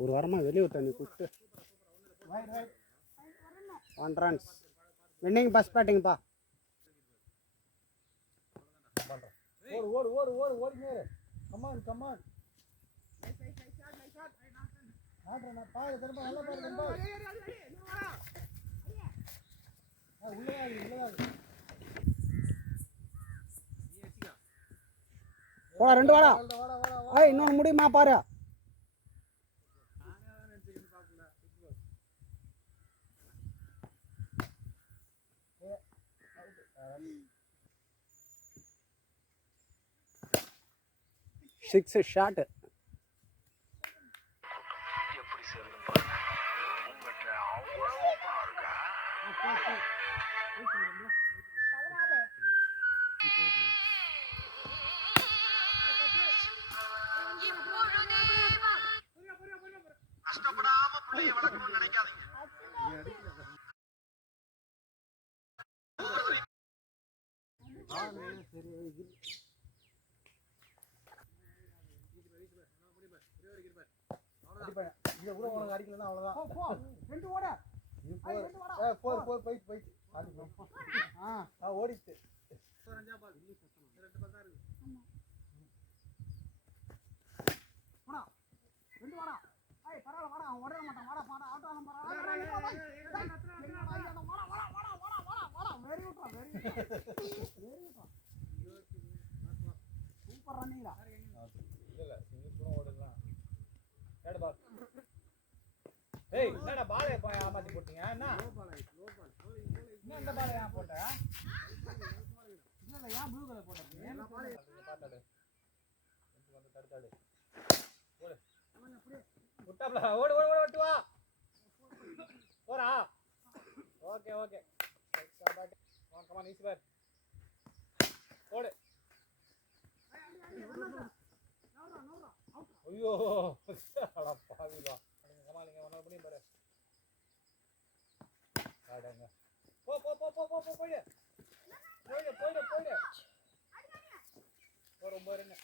ஒரு வாரமாக வெளியூர் தண்ணி குடிச்சு 1 runs வின்னிங் பஸ் பேட்டிங்ப்பா. ஓடு ஓடு ஓடு ஓடு ஓடினேரு. Come on come on. ஆட்றா பாரு திரும்ப நல்லா பாரு திரும்ப. உள்ளவாது. போடா 2 வாடா. ஏய் இன்னொன்னு முடியுமா பாரு. Six shot. கஷ்டப்படாம பிள்ளைய வளர்க்கணும்னு நினைக்காதீங்க. இங்க கூட உனக்கு அடிக்கலன்னா அவ்வளவுதான். 2 ஓட. போயிட்டு ஓடிச்சு. 2 பால் தான் இருக்கு. போடா 2 வாடா. ஏய் பரவாயில்ல வாடா, அவன் ஓட மாட்டான். வாடா வாடா ஆட்டோ நம்ம வாடா. Very good. சூப்பர் ரன்னிங்டா. இல்ல சிங்கிள் கூட ஓடலாம். Third ball. ஏய் என்னடா பால் ஏமாத்தி போட்டீங்க? என்ன லோ பால். என்ன இந்த பால் ஏன் போட்ட? இல்ல ஏன் ப்ளூ கலர் போட்டீங்க? என்ன பால் பாத்தாடு. வந்து தடுத்தாடு. ஓடு. முட்டாப்ல ஓடு ஓட்டு வா. போடா. Okay. Extra bat. Come on easy ball. ஓடு. ஐயோ அட பாவிடா. கமாலிங்க ஒண்ணு பண்ணி பாரு. ஆடுங்க. போ போயிடு. ரொம்ப இருங்க.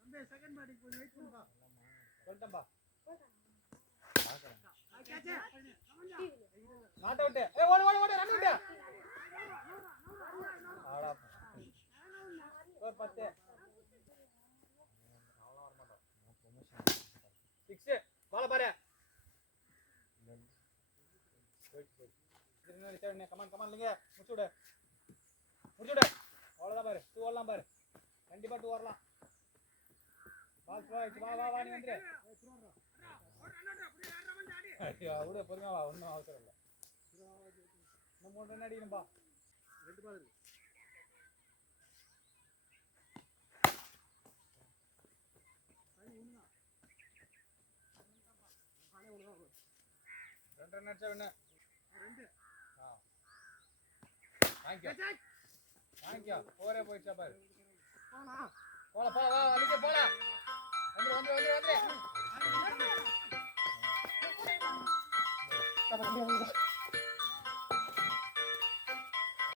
தம்பி செகண்ட் பேட்டிங் போய் வெயிட் பண்ணுப்பா. சொல்லிட்டேன்பா. கேட்ச். Not out. ஏய் ஓடு ரன் அவுட். ஆடா. ஸ்கோர் 10. சிக்ஸ் பால பாரு. கமான் இல்லைங்க. முடிச்சுடு. அவ்வளோதான் பாரு. 2 ஓடலாம் பாரு. கண்டிப்பா 2 வரலாம். பால் போயிடுச்சு. வா நீ வந்துரு. ஐயோ விட பொறுமையா வா. ஒன்றும் அவசரம் இல்லை. இன்னும் 3 ரன் அடிக்கணும்பா. 2 பால் இருக்கு. ரெண்டு ரன் அடிச்சா வேணும். 2. தேங்க்யூ. போரே போயிடுச்சா பாரு. போல வா அடிக்க போல. வந்து.